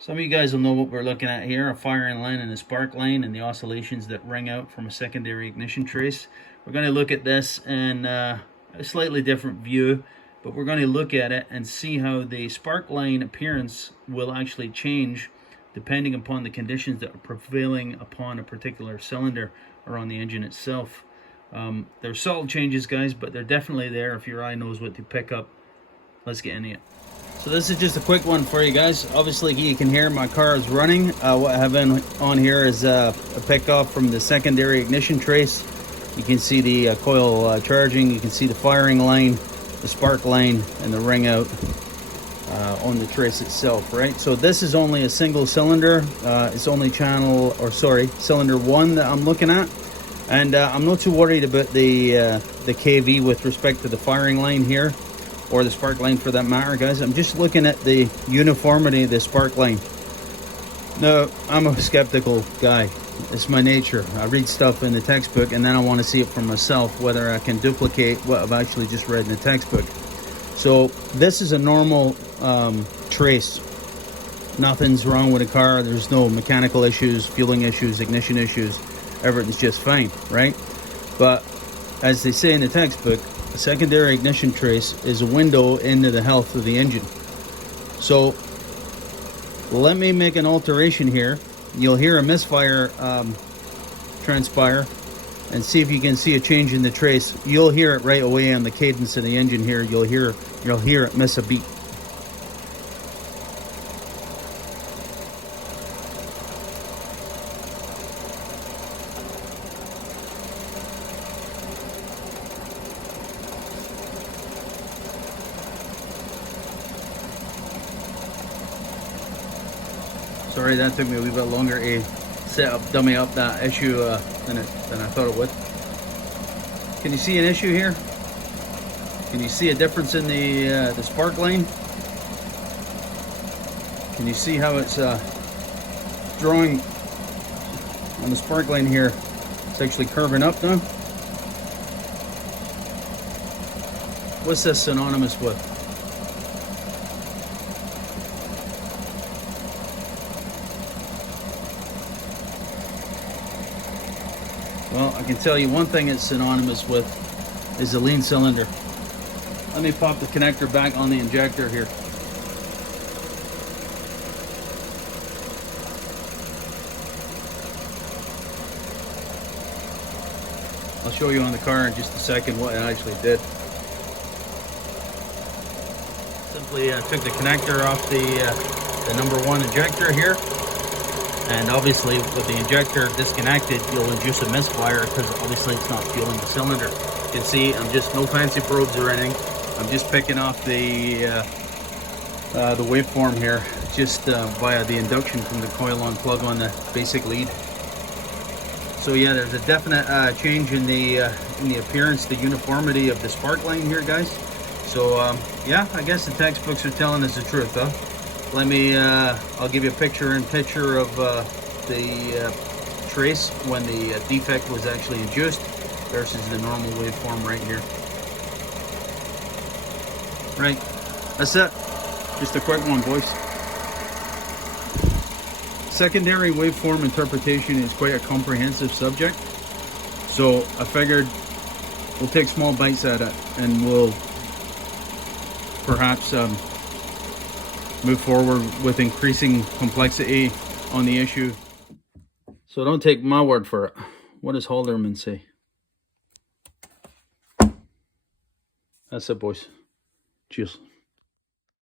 Some of you guys will know what we're looking at here, a firing line and a spark line and the oscillations that ring out from a secondary ignition trace. We're going to look at this in a slightly different view, but we're going to look at it and see how the spark line appearance will actually change depending upon the conditions that are prevailing upon a particular cylinder or on the engine itself. They're subtle changes, guys, but they're definitely there if your eye knows what to pick up. Let's get into it. So this is just a quick one for you guys. Obviously you can hear my car is running. What I have on here is a pickoff from the secondary ignition trace. You can see the coil charging, you can see the firing line, the spark line, and the ring out on the trace itself, right? So this is only a single cylinder. It's only cylinder 1 that I'm looking at. And I'm not too worried about the KV with respect to the firing line here, or the spark line for that matter, guys. I'm just looking at the uniformity of the spark line. Now, I'm a skeptical guy. It's my nature. I read stuff in the textbook and then I want to see it for myself, whether I can duplicate what I've actually just read in the textbook. So this is a normal trace. Nothing's wrong with the car. There's no mechanical issues, fueling issues, ignition issues. Everything's just fine, right? But as they say in the textbook, a secondary ignition trace is a window into the health of the engine. So let me make an alteration here. You'll hear a misfire transpire, and see if you can see a change in the trace. You'll hear it right away on the cadence of the engine here. You'll hear it miss a beat. Sorry, that took me a wee bit longer to dummy up that issue than I thought it would. Can you see an issue here? Can you see a difference in the spark line? Can you see how it's drawing on the spark line here? It's actually curving up now. What's this synonymous with? Well, I can tell you one thing it's synonymous with is the lean cylinder. Let me pop the connector back on the injector here. I'll show you on the car in just a second what it actually did. Simply took the connector off the number 1 injector here. And obviously with the injector disconnected, you'll induce a misfire because obviously it's not fueling the cylinder. You can see I'm just no fancy probes or anything. I'm just picking off the waveform here, just via the induction from the coil on plug on the basic lead. So yeah, there's a definite change in the appearance, the uniformity of the spark line here, guys. So yeah, I guess the textbooks are telling us the truth, huh? Let me, I'll give you a picture-in-picture of the trace when the defect was actually induced versus the normal waveform right here. Right, that's it. Just a quick one, boys. Secondary waveform interpretation is quite a comprehensive subject. So I figured we'll take small bites at it and we'll perhaps move forward with increasing complexity on the issue. So don't take my word for it. What does Halderman say? That's it, boys. Cheers.